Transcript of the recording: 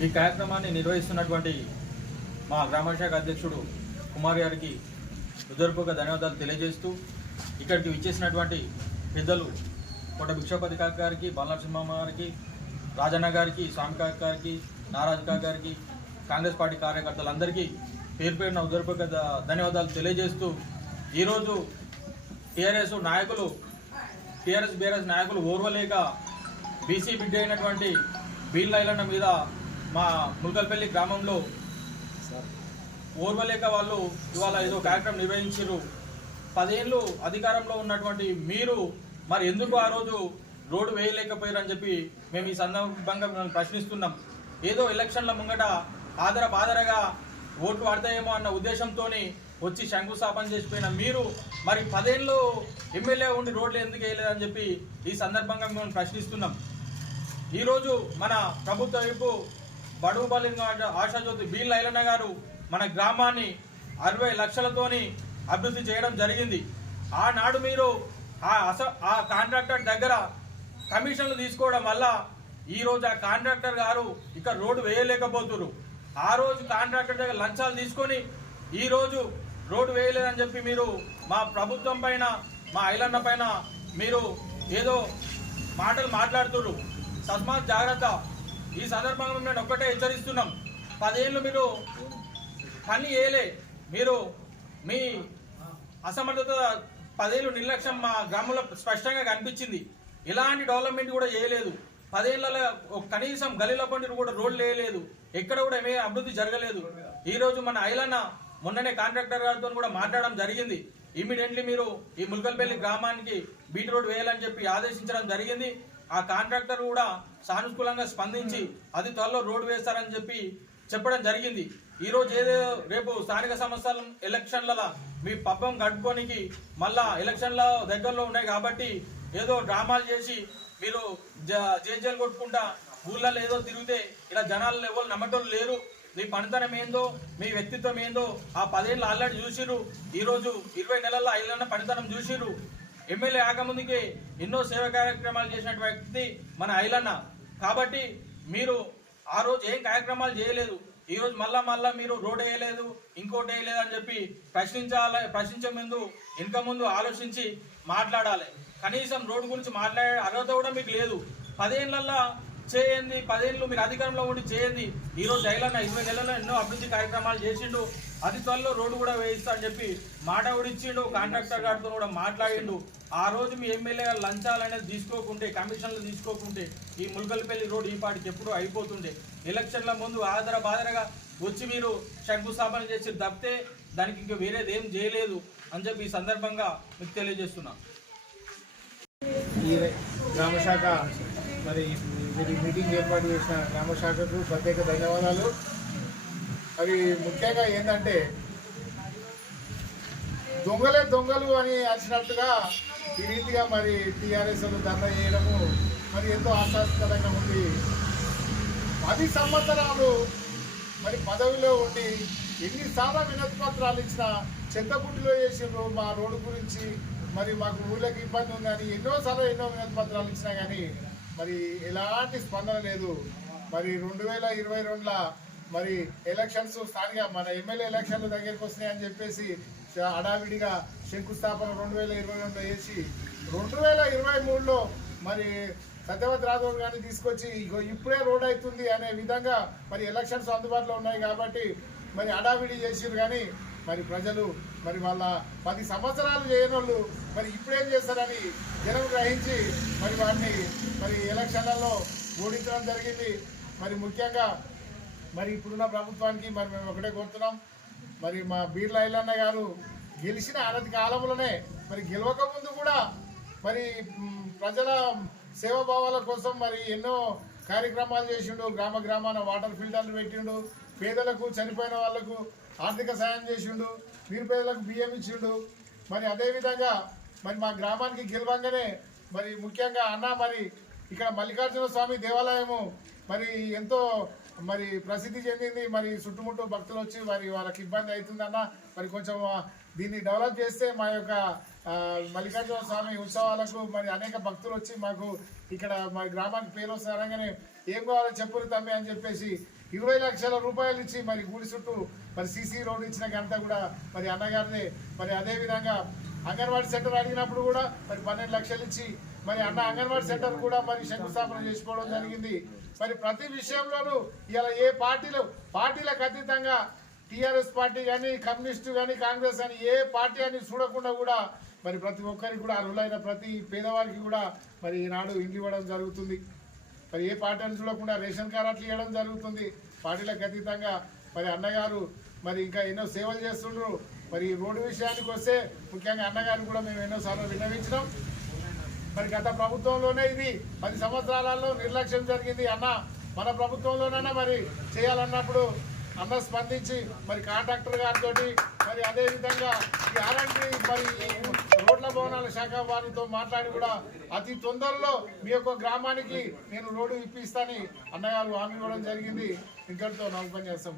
ఈ కార్యక్రమాన్ని నిర్వహిస్తున్నటువంటి మా గ్రామ శాఖ అధ్యక్షుడు కుమార్ గారికి హృదయపూర్వక ధన్యవాదాలు తెలియజేస్తూ ఇక్కడికి విచ్చేసినటువంటి పెద్దలు కోట భిక్షపతి కాక గారికి బాలనరసింహమ్మ గారికి రాజన్న గారికి స్వామి కాక గారికి నారాజు కాక గారికి కాంగ్రెస్ పార్టీ కార్యకర్తలందరికీ పేరు పేరున హృదయపూర్వక ధన్యవాదాలు తెలియజేస్తూ ఈరోజు టీఆర్ఎస్ నాయకులు టీఆర్ఎస్ బీఆర్ఎస్ నాయకులు ఓర్వలేక బీసీ బిడ్డ అయినటువంటి బీల్ ఐలన్న మీద మా ముల్కల్పల్లి గ్రామంలో ఓర్వలేక వాళ్ళు ఇవాళ ఏదో కార్యక్రమం నిర్వహించారు. పదేళ్ళు అధికారంలో ఉన్నటువంటి మీరు మరి ఎందుకు ఆ రోజు రోడ్డు వేయలేకపోయారని చెప్పి మేము ఈ సందర్భంగా మిమ్మల్ని ప్రశ్నిస్తున్నాం. ఏదో ఎలక్షన్ల ముంగట ఆదర బాదరగా ఓట్లు పడతాయేమో అన్న ఉద్దేశంతో వచ్చి శంకుస్థాపన చేసిపోయిన మీరు మరి పదేళ్ళు ఎమ్మెల్యే ఉండి రోడ్లు ఎందుకు వేయలేదని చెప్పి ఈ సందర్భంగా మిమ్మల్ని ప్రశ్నిస్తున్నాం. ఈరోజు మన ప్రభుత్వ వైపు బడుగు బలింగ ఆశాజ్యోతి బి లైలన్న గారు మన గ్రామాన్ని అరవై లక్షలతోని అభివృద్ధి చేయడం జరిగింది. ఆనాడు మీరు ఆ అస ఆ కాంట్రాక్టర్ దగ్గర కమిషన్లు తీసుకోవడం వల్ల ఈ రోజు ఆ కాంట్రాక్టర్ గారు ఇక్కడ రోడ్డు వేయలేకపోతున్నారు ఆ రోజు కాంట్రాక్టర్ దగ్గర లంచాలు తీసుకొని ఈరోజు రోడ్డు వేయలేదని చెప్పి మీరు మా ప్రభుత్వం పైన మా ఐలన్న పైన మీరు ఏదో మాటలు మాట్లాడుతున్నారు తస్మాత్ జాగ్రత్త. ఈ సందర్భంగా మేము ఒక్కటే హెచ్చరిస్తున్నాం. పదేళ్ళు మీరు పని చేయలే. మీరు మీ అసమర్థత పదేళ్ళు నిర్లక్ష్యం మా గ్రామంలో స్పష్టంగా కనిపించింది. ఎలాంటి డెవలప్మెంట్ కూడా చేయలేదు. పదేళ్ళలో కనీసం గలీల పండుగ కూడా రోడ్లు వేయలేదు. ఎక్కడ కూడా ఏమీ అభివృద్ధి జరగలేదు. ఈరోజు మన ఐలన్న మొన్ననే కాంట్రాక్టర్ గారితో కూడా మాట్లాడడం జరిగింది. ఇమీడియట్లీ మీరు ఈ ముల్కల్పల్లి గ్రామానికి బీట్ రోడ్ వేయాలని చెప్పి ఆదేశించడం జరిగింది. ఆ కాంట్రాక్టర్ కూడా సానుకూలంగా స్పందించి అది త్వరలో రోడ్డు వేస్తారని చెప్పి చెప్పడం జరిగింది. ఈ రోజు ఏదో రేపు స్థానిక సంస్థల ఎలక్షన్ల మీ పబ్బం కట్టుకోనికి మళ్ళా ఎలక్షన్ల దగ్గరలో ఉన్నాయి కాబట్టి ఏదో డ్రామాలు చేసి మీరు జ- జేజేలు కొట్టుకుంటా ఊళ్ళలో ఏదో తిరిగితే ఇలా జనాలు ఎవరు నమ్మటోళ్ళు లేరు. మీ పనితనం ఏందో మీ వ్యక్తిత్వం ఏందో ఆ పదేళ్ళు ఆల్రెడీ చూసిరు ఈరోజు ఇరవై నెలల్లో ఐదున్న పనితనం చూసిరు ఎమ్మెల్యే ఆకముందుకే ఎన్నో సేవ కార్యక్రమాలు చేసిన వ్యక్తి మన ఐలన్న. కాబట్టి మీరు ఆ రోజు ఏం కార్యక్రమాలు చేయలేదు. ఈరోజు మళ్ళా మళ్ళా మీరు రోడ్ వేయలేదు ఇంకోటి వేయలేదు అని చెప్పి ప్రశ్నించాలి ప్రశ్నించే ముందు వెనుక ముందు ఆలోచించి మాట్లాడాలి. కనీసం రోడ్డు గురించి మాట్లాడే అర్హత కూడా మీకు లేదు. పదేళ్ళల్లో చేయండి. పదేళ్ళు మీరు అధికారంలో ఉండి చేయండి. ఈ రోజు జైలన్న ఇరవై నెలల్లో ఎన్నో అభివృద్ధి కార్యక్రమాలు చేసిండు. అతి త్వరలో రోడ్డు కూడా వేయిస్తా అని చెప్పి మాట కూడా ఇచ్చిండు. కాంట్రాక్టర్ గారితో కూడా మాట్లాడిండు. ఆ రోజు మీ ఎమ్మెల్యే గారు లంచాలు అనేది తీసుకోకుంటే కమిషన్లు తీసుకోకుంటే ఈ ముల్కల్పల్లి రోడ్ ఈ పాటికి ఎప్పుడూ అయిపోతుండే. ఎలక్షన్ల ముందు ఆదర బాదరగా వచ్చి మీరు శంకుస్థాపన చేసి తప్పితే దానికి ఇంకా వేరేది ఏం చేయలేదు అని చెప్పి ఈ సందర్భంగా మీకు తెలియజేస్తున్నా. గ్రామ శాఖ మరి మీరు మీటింగ్ ఏర్పాటు చేసిన గ్రామ శాఖకు ప్రత్యేక ధన్యవాదాలు. అవి ముఖ్యంగా ఏంటంటే దొంగలే దొంగలు అని వచ్చినట్టుగా ఈ రీతిగా మరి టీఆర్ఎస్ ధర్నా చేయడము మరి ఎంతో ఆశాస్కరంగా ఉంది. పది సంవత్సరాలు మరి పదవిలో ఉండి ఎన్నిసార్లు వినతి పత్రాలు ఇచ్చినా చెత్తపుట్టిలో చేసిండ్రు మా రోడ్డు గురించి మరి మాకు ఊళ్ళకి ఇబ్బంది ఉందని ఎన్నోసార్లు ఎన్నో వినతి పత్రాలు ఇచ్చినా కానీ మరి ఎలాంటి స్పందన లేదు. మరి రెండు వేల ఇరవై రెండుల మరి ఎలక్షన్స్ స్థానిక మన ఎమ్మెల్యే ఎలక్షన్లు దగ్గరికి వస్తున్నాయి అని చెప్పేసి హడావిడిగా శంకుస్థాపన రెండు వేల ఇరవై రెండులో చేసి రెండు వేల ఇరవై మూడులో మరి సత్యవతి రాథోడ్ గారిని తీసుకొచ్చి ఇగో ఇప్పుడే రోడ్ అవుతుంది అనే విధంగా మరి ఎలక్షన్స్ అందుబాటులో ఉన్నాయి కాబట్టి మరి హడావిడి చేసిరు కానీ మరి ప్రజలు మరి వాళ్ళ పది సంవత్సరాలు చేయని వాళ్ళు మరి ఇప్పుడేం చేస్తారని జనం గ్రహించి మరి వారిని మరి ఎలక్షన్లలో ఓడించడం జరిగింది. మరి ముఖ్యంగా మరి ఇప్పుడున్న ప్రభుత్వానికి మరి మేము ఒకటే కోరుతున్నాం. మరి మా బీర్ల ఐలన్న గారు గెలిచిన అనతి కాలంలోనే మరి గెలవక ముందు కూడా మరి ప్రజల సేవాభావాల కోసం మరి ఎన్నో కార్యక్రమాలు చేసిండు గ్రామ గ్రామాన వాటర్ ఫిల్టర్లు పెట్టిండు పేదలకు చనిపోయిన వాళ్ళకు ఆర్థిక సాయం చేసిండు నిరుపేదలకు బియ్యం ఇచ్చిండు. మరి అదేవిధంగా మరి మా గ్రామానికి గెలవంగానే మరి ముఖ్యంగా అన్న మరి ఇక్కడ మల్లికార్జున స్వామి దేవాలయము మరి ఎంతో మరి ప్రసిద్ధి చెందింది. మరి చుట్టుముట్టు భక్తులు వచ్చి మరి వాళ్ళకి ఇబ్బంది అవుతుందన్న మరి కొంచెం దీన్ని డెవలప్ చేస్తే మా యొక్క మల్లికార్జున స్వామి ఉత్సవాలకు మరి అనేక భక్తులు వచ్చి మాకు ఇక్కడ మా గ్రామానికి పేరు వస్తారనగానే ఏం కావాలో చెప్పురు తమ్మి అని చెప్పేసి ఇరవై లక్షల రూపాయలు ఇచ్చి మరి గుడి చుట్టూ మరి సీసీ రోడ్ ఇచ్చిన గంట కూడా మరి అన్నగారిదే. మరి అదే విధంగా అంగన్వాడీ సెంటర్ అడిగినప్పుడు కూడా మరి పన్నెండు లక్షలు ఇచ్చి మరి అన్న అంగన్వాడీ సెంటర్ కూడా మరి శంకుస్థాపన చేసుకోవడం జరిగింది. మరి ప్రతి విషయంలోనూ ఇలా ఏ పార్టీలు పార్టీలకు అతీతంగా టీఆర్ఎస్ పార్టీ కానీ కమ్యూనిస్టు కానీ కాంగ్రెస్ కానీ ఏ పార్టీ అని చూడకుండా కూడా మరి ప్రతి ఒక్కరికి కూడా అర్హులైన ప్రతి పేదవారికి కూడా మరి ఈనాడు ఇంటి ఇవ్వడం జరుగుతుంది. మరి ఏ పార్టీ అని చూడకుండా రేషన్ కార్డు ఇవ్వడం జరుగుతుంది. పార్టీలకు అతీతంగా మరి అన్నగారు మరి ఇంకా ఎన్నో సేవలు చేస్తుండ్రు. మరి ఈ రోడ్డు విషయానికి వస్తే ముఖ్యంగా అన్నగారిని కూడా మేము ఎన్నోసార్లు విన్నవించినాం. మరి గత ప్రభుత్వంలోనే ఇది పది సంవత్సరాలలో నిర్లక్ష్యం జరిగింది అన్న మన ప్రభుత్వంలోనైనా మరి చేయాలన్నప్పుడు అన్న స్పందించి మరి కాంట్రాక్టర్ గారితో మరి అదే విధంగా మరి రోడ్ల భవనాల శాఖ వారితో మాట్లాడి కూడా అతి తొందరలో మీ యొక్క గ్రామానికి నేను రోడ్డు ఇప్పిస్తానని అన్నగారు హామీ ఇవ్వడం జరిగింది. ఇంకటితో నాకు పనిచేస్తాం